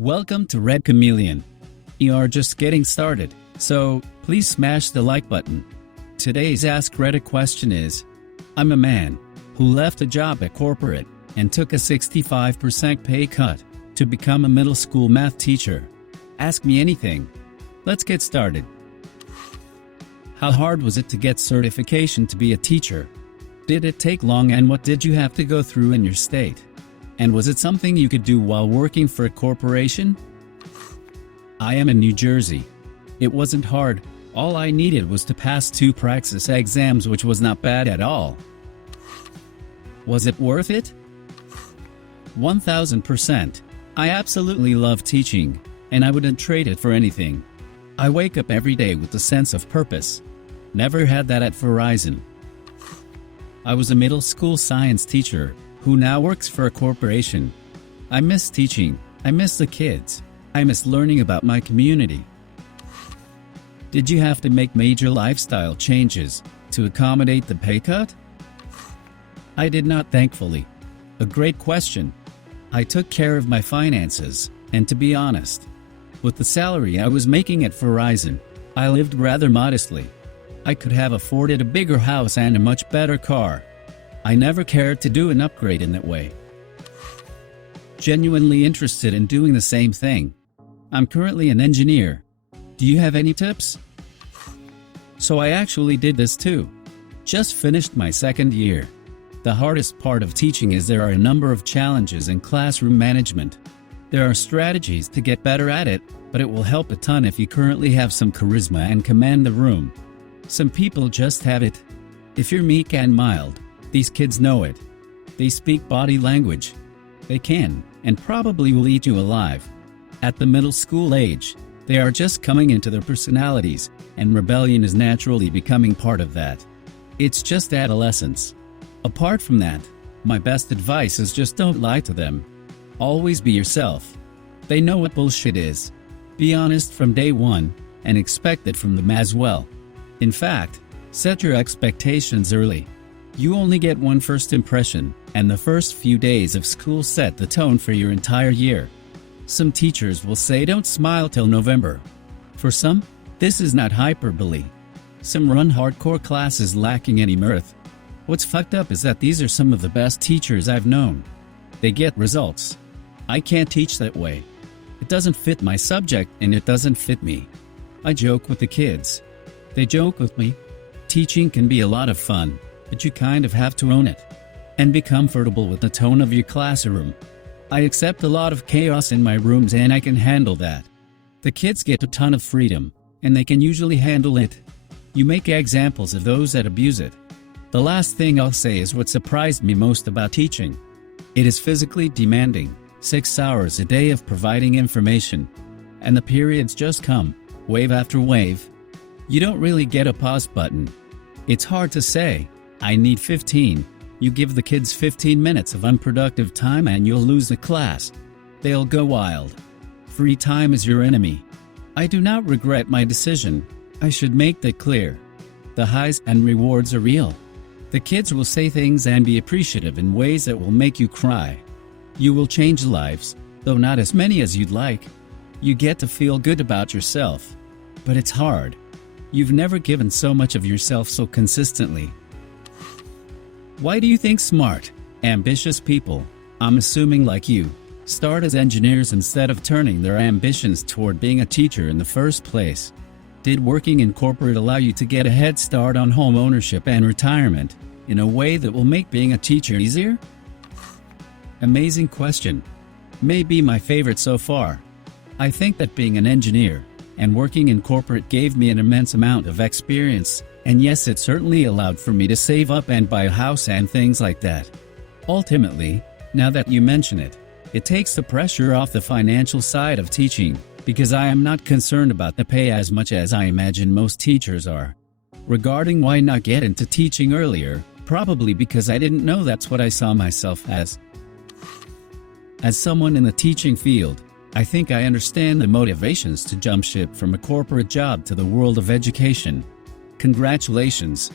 Welcome to Red Chameleon. We are just getting started, so please smash the like button. Today's AskReddit question is, I'm a man who left a job at corporate and took a 65% pay cut to become a middle school math teacher. Ask me anything. Let's get started. How hard was it to get certification to be a teacher? Did it take long, and what did you have to go through in your state? And was it something you could do while working for a corporation? I am in New Jersey. It wasn't hard. All I needed was to pass 2 praxis exams, which was not bad at all. Was it worth it? 1000%. I absolutely love teaching, and I wouldn't trade it for anything. I wake up every day with a sense of purpose. Never had that at Verizon. I was a middle school science teacher who now works for a corporation. I miss teaching. I miss the kids. I miss learning about my community. Did you have to make major lifestyle changes to accommodate the pay cut? I did not, thankfully. A great question. I took care of my finances, and to be honest, with the salary I was making at Verizon, I lived rather modestly. I could have afforded a bigger house and a much better car. I never cared to do an upgrade in that way. Genuinely interested in doing the same thing. I'm currently an engineer. Do you have any tips? So I actually did this too. Just finished my 2nd year. The hardest part of teaching is there are a number of challenges in classroom management. There are strategies to get better at it, but it will help a ton if you currently have some charisma and command the room. Some people just have it. If you're meek and mild, these kids know it. They speak body language. They can, and probably will eat you alive. At the middle school age, they are just coming into their personalities, and rebellion is naturally becoming part of that. It's just adolescence. Apart from that, my best advice is just don't lie to them. Always be yourself. They know what bullshit is. Be honest from day one, and expect it from them as well. In fact, set your expectations early. You only get one first impression, and the first few days of school set the tone for your entire year. Some teachers will say don't smile till November. For some, this is not hyperbole. Some run hardcore classes lacking any mirth. What's fucked up is that these are some of the best teachers I've known. They get results. I can't teach that way. It doesn't fit my subject, and it doesn't fit me. I joke with the kids. They joke with me. Teaching can be a lot of fun, but you kind of have to own it and be comfortable with the tone of your classroom. I accept a lot of chaos in my rooms, and I can handle that. The kids get a ton of freedom, and they can usually handle it. You make examples of those that abuse it. The last thing I'll say is what surprised me most about teaching. It is physically demanding, 6 hours a day of providing information. And the periods just come, wave after wave. You don't really get a pause button. It's hard to say, I need 15. You give the kids 15 minutes of unproductive time and you'll lose the class. They'll go wild. Free time is your enemy. I do not regret my decision. I should make that clear. The highs and rewards are real. The kids will say things and be appreciative in ways that will make you cry. You will change lives, though not as many as you'd like. You get to feel good about yourself. But it's hard. You've never given so much of yourself so consistently. Why do you think smart, ambitious people, I'm assuming like you, start as engineers instead of turning their ambitions toward being a teacher in the first place? Did working in corporate allow you to get a head start on home ownership and retirement in a way that will make being a teacher easier? Amazing question. Maybe my favorite so far. I think that being an engineer and working in corporate gave me an immense amount of experience, and yes, it certainly allowed for me to save up and buy a house and things like that. Ultimately, now that you mention it, it takes the pressure off the financial side of teaching, because I am not concerned about the pay as much as I imagine most teachers are. Regarding why not get into teaching earlier, probably because I didn't know that's what I saw myself as. As someone in the teaching field, I think I understand the motivations to jump ship from a corporate job to the world of education. Congratulations.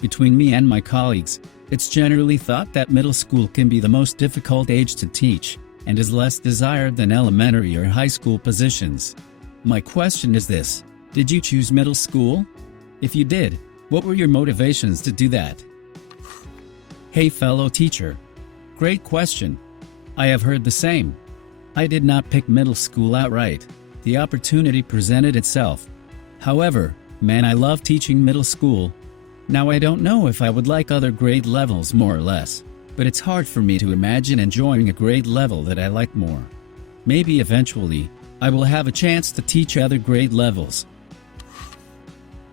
Between me and my colleagues, it's generally thought that middle school can be the most difficult age to teach, and is less desired than elementary or high school positions. My question is this: did you choose middle school? If you did, what were your motivations to do that? Hey fellow teacher. Great question. I have heard the same. I did not pick middle school outright. The opportunity presented itself. However, man, I love teaching middle school. Now I don't know if I would like other grade levels more or less, but it's hard for me to imagine enjoying a grade level that I like more. Maybe eventually, I will have a chance to teach other grade levels.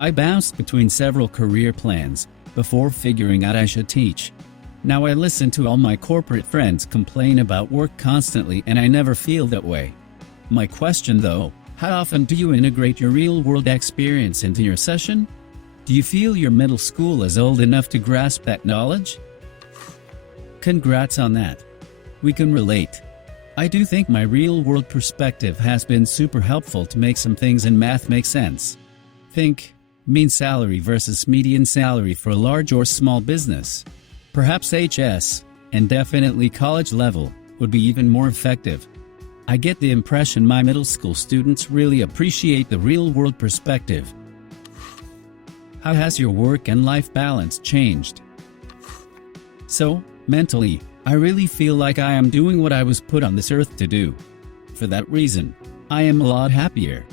I bounced between several career plans before figuring out I should teach. Now I listen to all my corporate friends complain about work constantly, and I never feel that way. My question though, how often do you integrate your real-world experience into your session? Do you feel your middle school is old enough to grasp that knowledge? Congrats on that. We can relate. I do think my real-world perspective has been super helpful to make some things in math make sense. Think mean salary versus median salary for a large or small business. Perhaps HS, and definitely college level, would be even more effective. I get the impression my middle school students really appreciate the real-world perspective. How has your work and life balance changed? So, mentally, I really feel like I am doing what I was put on this earth to do. For that reason, I am a lot happier.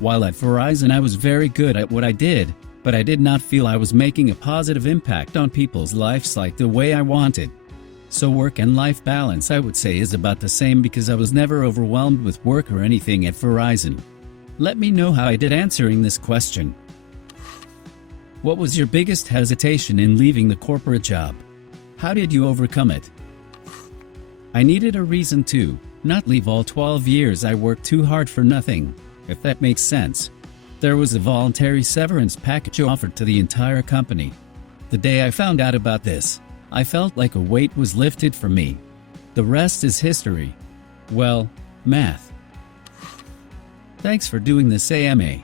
While at Verizon I was very good at what I did, but I did not feel I was making a positive impact on people's lives like the way I wanted. So work and life balance, I would say, is about the same because I was never overwhelmed with work or anything at Verizon. Let me know how I did answering this question. What was your biggest hesitation in leaving the corporate job? How did you overcome it? I needed a reason to not leave all 12 years I worked too hard for nothing, if that makes sense. There was a voluntary severance package offered to the entire company. The day I found out about this, I felt like a weight was lifted from me. The rest is history. Well, math. Thanks for doing this, AMA.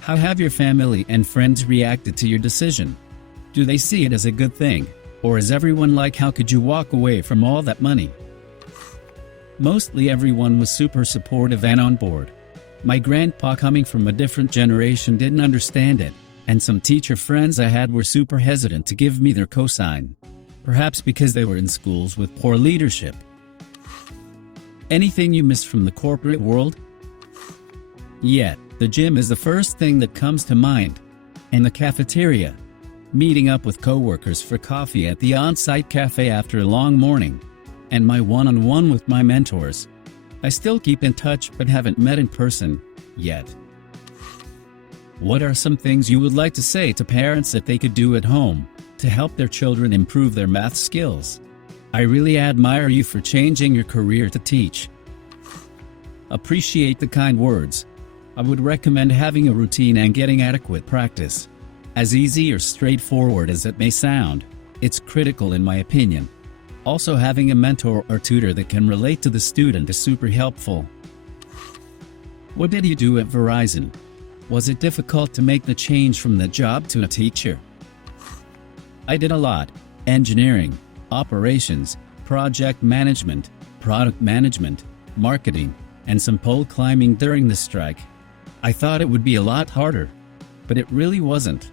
How have your family and friends reacted to your decision? Do they see it as a good thing? Or is everyone like, how could you walk away from all that money? Mostly everyone was super supportive and on board. My grandpa, coming from a different generation, didn't understand it, and some teacher friends I had were super hesitant to give me their cosign. Perhaps because they were in schools with poor leadership. Anything you missed from the corporate world? Yeah, the gym is the first thing that comes to mind. And the cafeteria. Meeting up with coworkers for coffee at the on-site cafe after a long morning. And my one-on-one with my mentors. I still keep in touch but haven't met in person yet. What are some things you would like to say to parents that they could do at home to help their children improve their math skills? I really admire you for changing your career to teach. Appreciate the kind words. I would recommend having a routine and getting adequate practice. As easy or straightforward as it may sound, it's critical in my opinion. Also, having a mentor or tutor that can relate to the student is super helpful. What did you do at Verizon? Was it difficult to make the change from the job to a teacher? I did a lot: engineering, operations, project management, product management, marketing, and some pole climbing during the strike. I thought it would be a lot harder, but it really wasn't.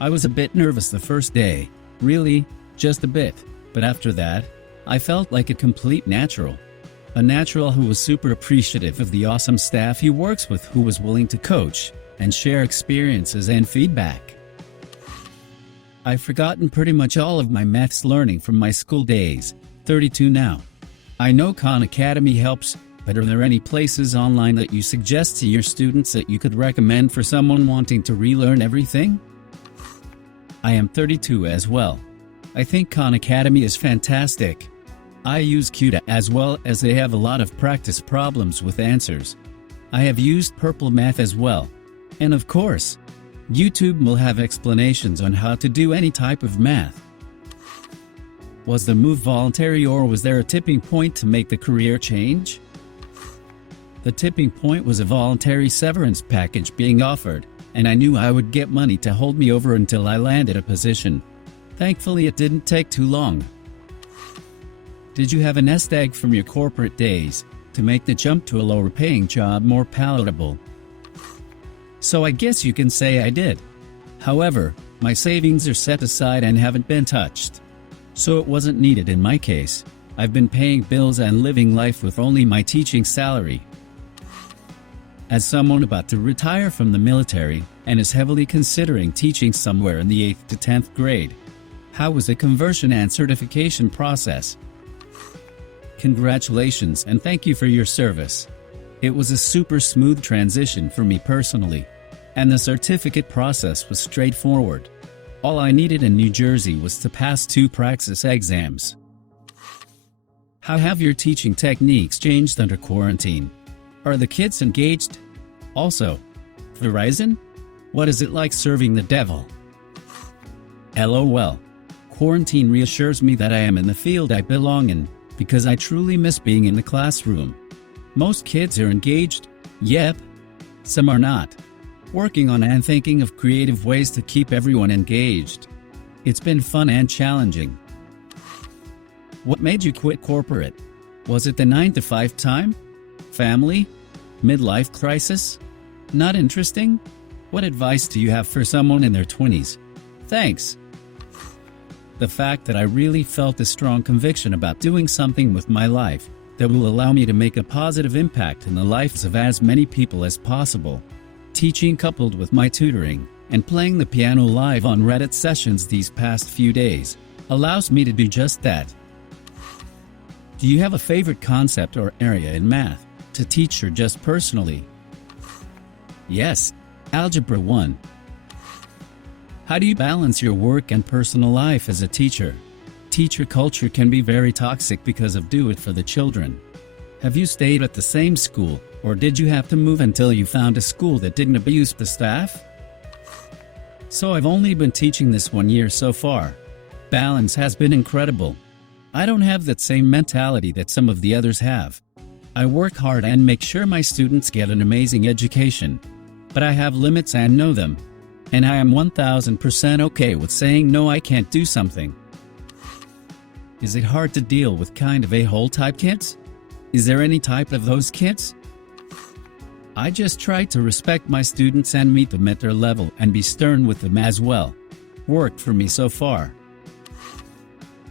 I was a bit nervous the first day, really, just a bit. But after that, I felt like a complete natural. A natural who was super appreciative of the awesome staff he works with, who was willing to coach and share experiences and feedback. I've forgotten pretty much all of my maths learning from my school days, 32 now. I know Khan Academy helps, but are there any places online that you suggest to your students that you could recommend for someone wanting to relearn everything? I am 32 as well. I think Khan Academy is fantastic. I use CUDA as well, as they have a lot of practice problems with answers. I have used Purple Math as well. And of course, YouTube will have explanations on how to do any type of math. Was the move voluntary, or was there a tipping point to make the career change? The tipping point was a voluntary severance package being offered, and I knew I would get money to hold me over until I landed a position. Thankfully, it didn't take too long. Did you have a nest egg from your corporate days to make the jump to a lower paying job more palatable? So I guess you can say I did. However, my savings are set aside and haven't been touched. So it wasn't needed in my case. I've been paying bills and living life with only my teaching salary. As someone about to retire from the military and is heavily considering teaching somewhere in the 8th to 10th grade, how was the conversion and certification process? Congratulations and thank you for your service. It was a super smooth transition for me personally, and the certificate process was straightforward. All I needed in New Jersey was to pass 2 praxis exams. How have your teaching techniques changed under quarantine? Are the kids engaged? Also, Verizon? What is it like serving the devil? LOL. Quarantine reassures me that I am in the field I belong in, because I truly miss being in the classroom. Most kids are engaged, yep. Some are not. Working on and thinking of creative ways to keep everyone engaged. It's been fun and challenging. What made you quit corporate? Was it the 9-to-5 time? Family? Midlife crisis? Not interesting? What advice do you have for someone in their 20s? Thanks. The fact that I really felt a strong conviction about doing something with my life that will allow me to make a positive impact in the lives of as many people as possible. Teaching coupled with my tutoring and playing the piano live on Reddit sessions these past few days allows me to do just that. Do you have a favorite concept or area in math to teach or just personally? Yes, Algebra 1. How do you balance your work and personal life as a teacher? Teacher culture can be very toxic because of do it for the children. Have you stayed at the same school, or did you have to move until you found a school that didn't abuse the staff? So I've only been teaching this 1 year so far. Balance has been incredible. I don't have that same mentality that some of the others have. I work hard and make sure my students get an amazing education. But I have limits and know them. And I am 1000% okay with saying no, I can't do something. Is it hard to deal with kind of a-hole type kids? Is there any type of those kids? I just try to respect my students and meet them at their level and be stern with them as well. Worked for me so far.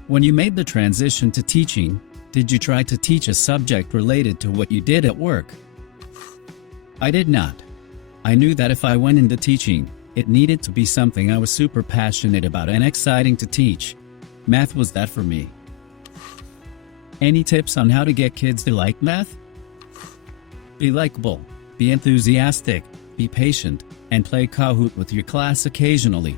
When you made the transition to teaching, did you try to teach a subject related to what you did at work? I did not. I knew that if I went into teaching, it needed to be something I was super passionate about and exciting to teach. Math was that for me. Any tips on how to get kids to like math? Be likable, be enthusiastic, be patient, and play Kahoot with your class occasionally.